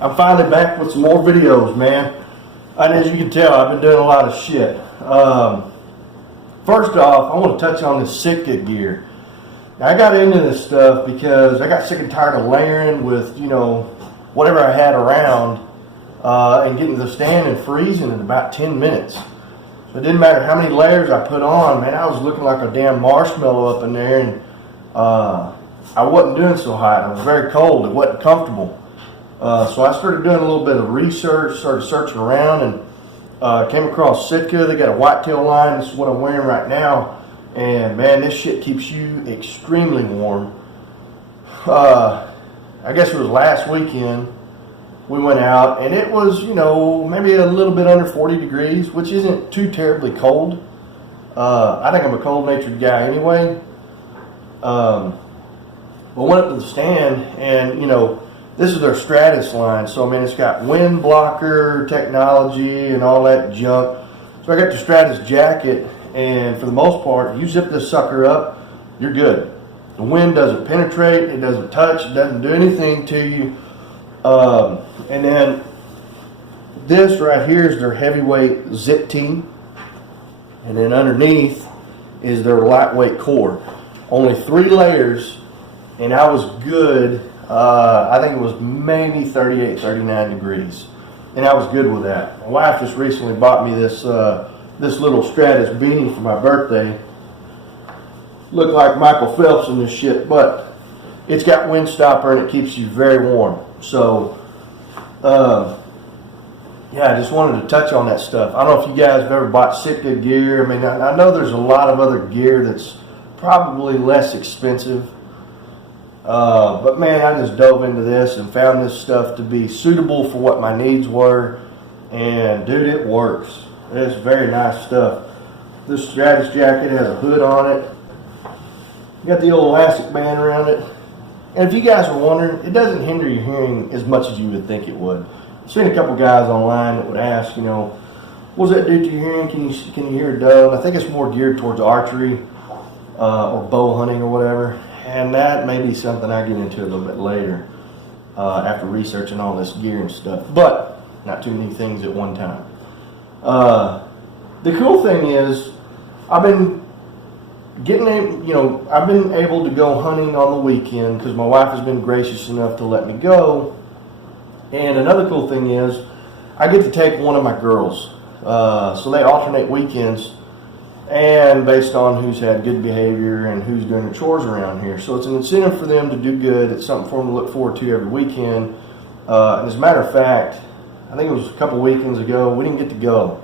I'm finally back with some more videos, man. And as you can tell, I've been doing a lot of shit. First off, I want to touch on this Sitka gear. Now, I got into this stuff because I got sick and tired of layering with, whatever I had around and getting to the stand and freezing in about 10 minutes. So it didn't matter how many layers I put on, man, I was looking like a damn marshmallow up in there, and I wasn't doing so hot. I was very cold. It wasn't comfortable. So I started doing a little bit of research, started searching around, and came across Sitka. They got a whitetail line. This is what I'm wearing right now. And man, this shit keeps you extremely warm. I guess it was last weekend we went out, and it was, maybe a little bit under 40 degrees, which isn't too terribly cold. I think I'm a cold-natured guy anyway. We went up to the stand, and, this is their Stratus line. So, I mean, it's got wind blocker technology and all that junk. So I got the Stratus jacket, and for the most part, you zip this sucker up, you're good. The wind doesn't penetrate, it doesn't touch, it doesn't do anything to you. And then this right here is their heavyweight zip tee, and then underneath is their lightweight core. Only 3 layers, and I was good. I think it was maybe 38, 39 degrees, and I was good with that. My wife just recently bought me this this little Stratus beanie for my birthday. Look like Michael Phelps in this shit, but it's got wind stopper and it keeps you very warm. So, yeah, I just wanted to touch on that stuff. I don't know if you guys have ever bought Sitka gear. I mean, I know there's a lot of other gear that's probably less expensive. But man, I just dove into this and found this stuff to be suitable for what my needs were. And dude, it works. It's very nice stuff. This Stratus jacket has a hood on it. You got the old elastic band around it. And if you guys are wondering, it doesn't hinder your hearing as much as you would think it would. I've seen a couple guys online that would ask, what does that do to your hearing? Can you hear a dove? I think it's more geared towards archery or bow hunting or whatever. And that may be something I get into a little bit later after researching all this gear and stuff. But not too many things at one time. The cool thing is, I've been able to go hunting on the weekend because my wife has been gracious enough to let me go. And another cool thing is, I get to take one of my girls. So they alternate weekends, and based on who's had good behavior and who's doing the chores around here. So it's an incentive for them to do good. It's something for them to look forward to every weekend. And as a matter of fact, I think it was a couple weekends ago, we didn't get to go.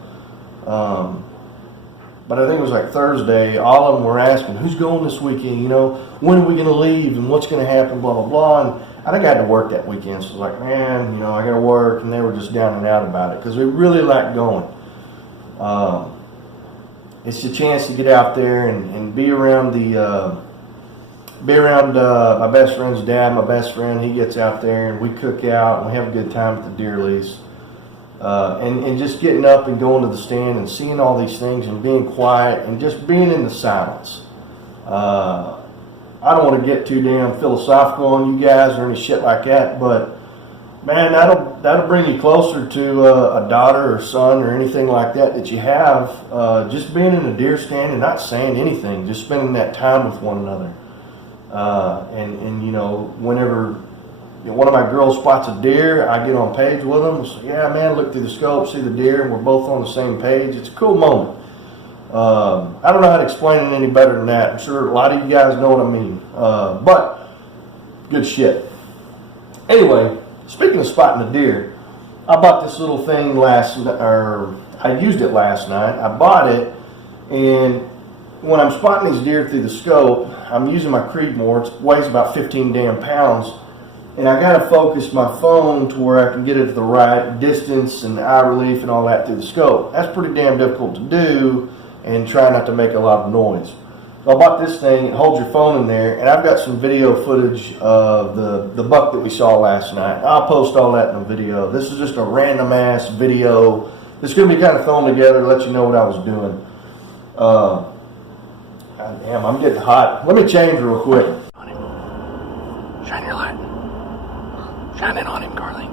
But I think it was like Thursday, all of them were asking, who's going this weekend? When are we going to leave and what's going to happen, blah, blah, blah. And I think I had to work that weekend. So I was like, man, I got to work. And they were just down and out about it because they really like going. It's a chance to get out there and be around my best friend's dad. My best friend, he gets out there and we cook out and we have a good time at the deer lease. And just getting up and going to the stand and seeing all these things and being quiet and just being in the silence. I don't want to get too damn philosophical on you guys or any shit like that, but man, that'll bring you closer to a daughter or son or anything like that you have. Just being in a deer stand and not saying anything, just spending that time with one another. Whenever one of my girls spots a deer, I get on page with them. So, yeah, man, look through the scope, see the deer, and we're both on the same page. It's a cool moment. I don't know how to explain it any better than that. I'm sure a lot of you guys know what I mean. But good shit. Anyway, speaking of spotting a deer, I bought this little thing I used it last night. I bought it, and when I'm spotting these deer through the scope, I'm using my Creedmoor. It weighs about 15 damn pounds. And I got to focus my phone to where I can get it at the right distance and eye relief and all that through the scope. That's pretty damn difficult to do, and try not to make a lot of noise. So I bought this thing. It holds your phone in there, and I've got some video footage of the buck that we saw last night. I'll post all that in a video. This is just a random ass video. It's going to be kind of thrown together to let you know what I was doing. God damn, I'm getting hot. Let me change real quick. Shine your light. Shine it on him, Carly.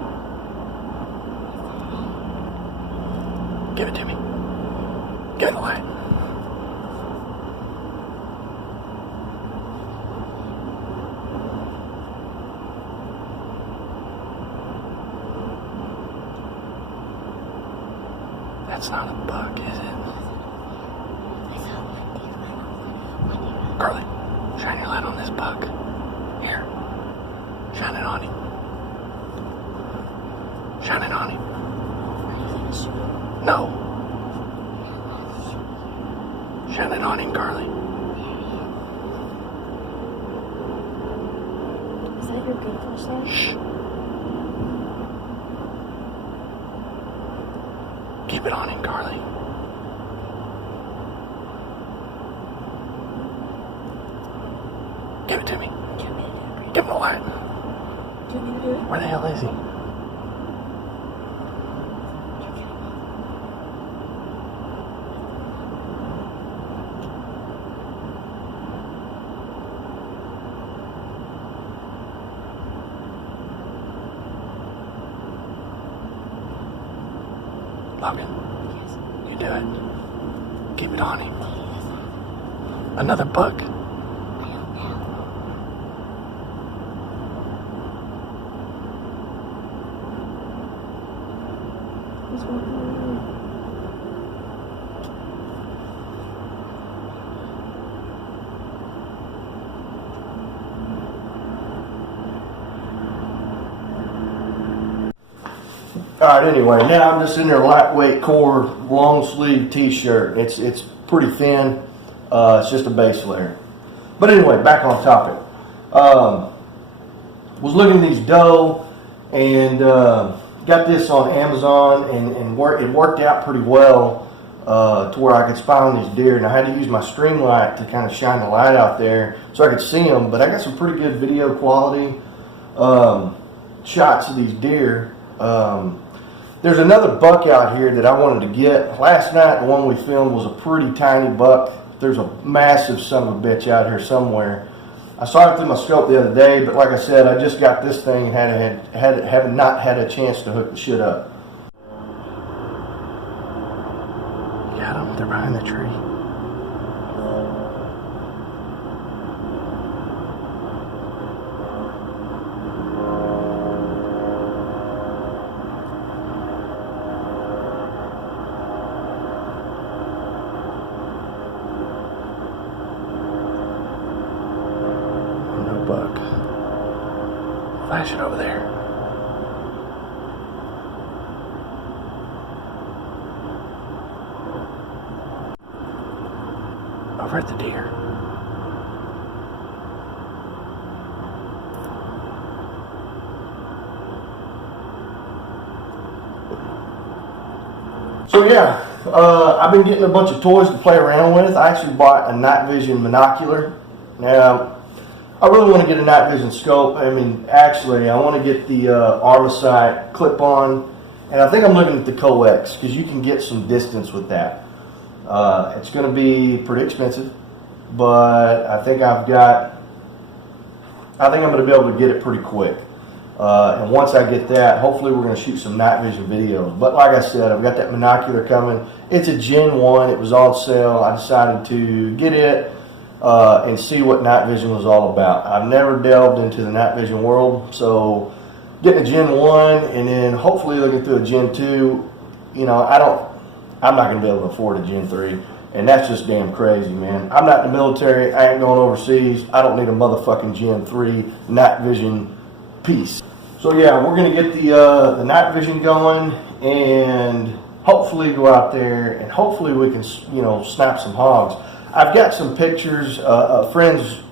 Give it to me. Give it a light. That's not a buck, is it? Carly, shine your light on this buck. Here. Shine it on him. Shine it on him. No. Shine it on him, Carly. Is that your good flashlight? Shh. Keep it on him, Carly. Give it to me. Give him a light. Do you want me to do it? Where the hell is he? Logan, you do it. Keep it on him. Another buck. He's walking away. Alright, anyway, now I'm just in their lightweight core long sleeve t-shirt. It's pretty thin. It's just a base layer. But anyway, back on topic. Was looking at these doe and got this on Amazon and it worked out pretty well to where I could spy on these deer, and I had to use my string light to kind of shine the light out there so I could see them. But I got some pretty good video quality shots of these deer. There's another buck out here that I wanted to get. Last night, the one we filmed was a pretty tiny buck. There's a massive son of a bitch out here somewhere. I saw it through my scope the other day, but like I said, I just got this thing and have not had a chance to hook the shit up. Got them. They're behind the tree. Buck. Flash it over there. Over at the deer. So yeah, I've been getting a bunch of toys to play around with. I actually bought a night vision monocular. Now, I really want to get a night vision scope. I mean, actually, I want to get the Armasight clip-on, and I think I'm looking at the Coex because you can get some distance with that. It's going to be pretty expensive, but I think I'm going to be able to get it pretty quick. And once I get that, hopefully we're going to shoot some night vision videos. But like I said, I've got that monocular coming. It's a Gen 1. It was on sale. I decided to get it. And see what night vision was all about. I've never delved into the night vision world, so getting a Gen 1 and then hopefully looking through a Gen 2, you know, I'm not going to be able to afford a Gen 3, and that's just damn crazy, man. I'm not in the military. I ain't going overseas. I don't need a motherfucking Gen 3 night vision piece. So yeah, we're going to get the night vision going and hopefully go out there and hopefully we can, you know, snap some hogs. I've got some pictures. A friend's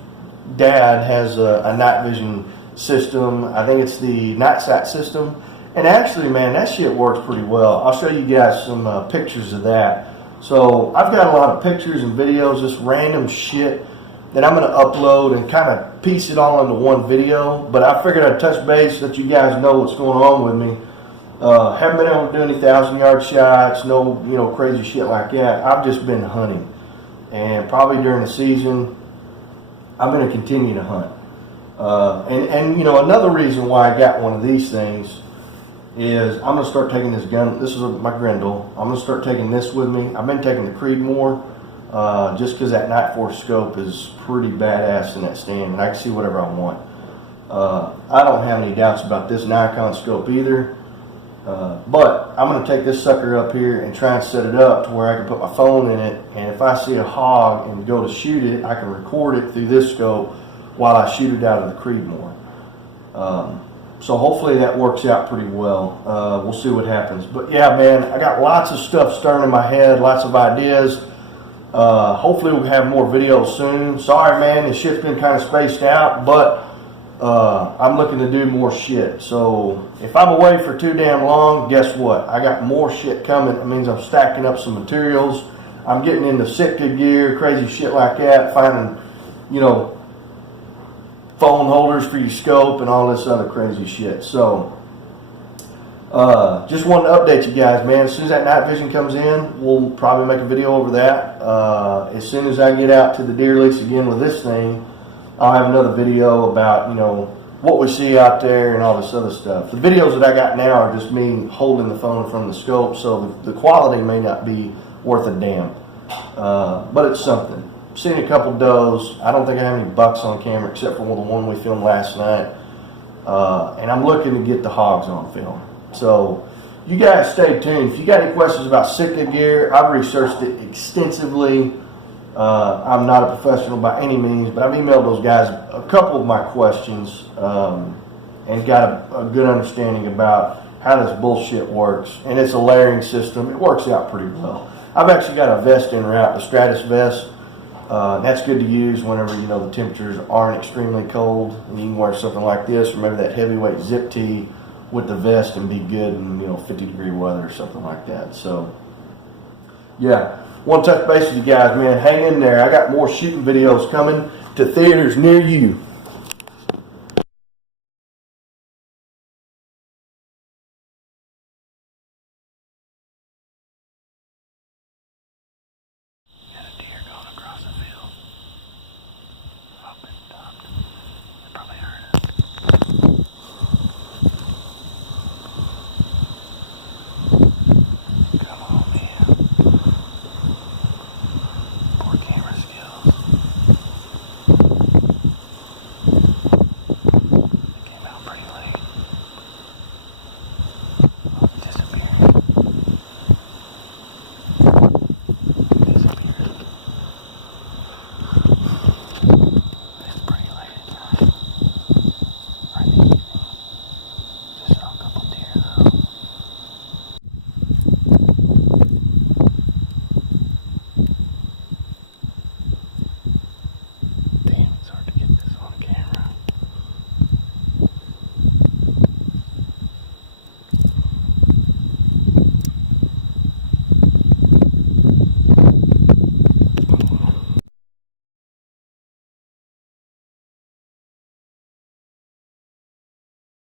dad has a night vision system. I think it's the NightSight system. And actually, man, that shit works pretty well. I'll show you guys some pictures of that. So I've got a lot of pictures and videos, just random shit that I'm going to upload and kind of piece it all into one video. But I figured I'd touch base so that you guys know what's going on with me. Haven't been able to do any 1,000-yard shots, no, you know, crazy shit like that. I've just been hunting. And probably during the season, I'm going to continue to hunt. And you know, another reason why I got one of these things is I'm going to start taking this gun. This is my Grendel. I'm going to start taking this with me. I've been taking the Creedmoor just because that Night Force scope is pretty badass in that stand, and I can see whatever I want. I don't have any doubts about this Nikon scope either. But I'm going to take this sucker up here and try and set it up to where I can put my phone in it, and if I see a hog and go to shoot it, I can record it through this scope while I shoot it out of the Creedmoor. So hopefully that works out pretty well. We'll see what happens. But yeah, man, I got lots of stuff stirring in my head, lots of ideas. Hopefully we'll have more videos soon. Sorry, man, this shit's been kind of spaced out, but I'm looking to do more shit. So if I'm away for too damn long, guess what? I got more shit coming. It means I'm stacking up some materials. I'm getting into Sitka gear, crazy shit like that, finding, you know, phone holders for your scope and all this other crazy shit. So just wanted to update you guys, man. As soon as that night vision comes in, we'll probably make a video over that. As soon as I get out to the deer lease again with this thing, I'll have another video about, you know, what we see out there and all this other stuff. The videos that I got now are just me holding the phone from the scope, so the quality may not be worth a damn. But it's something. Seen a couple does. I don't think I have any bucks on camera except for the one we filmed last night. And I'm looking to get the hogs on film. So you guys stay tuned. If you got any questions about Sitka gear, I've researched it extensively. I'm not a professional by any means, but I've emailed those guys a couple of my questions and got a good understanding about how this bullshit works. And it's a layering system. It works out pretty well. I've actually got a vest en route, the Stratus vest. That's good to use whenever, you know, the temperatures aren't extremely cold. And you can wear something like this, or maybe that heavyweight zip tee with the vest and be good in, you know, 50-degree weather or something like that. So, yeah. Want to touch base with you guys, man. Hang in there. I got more shooting videos coming to theaters near you.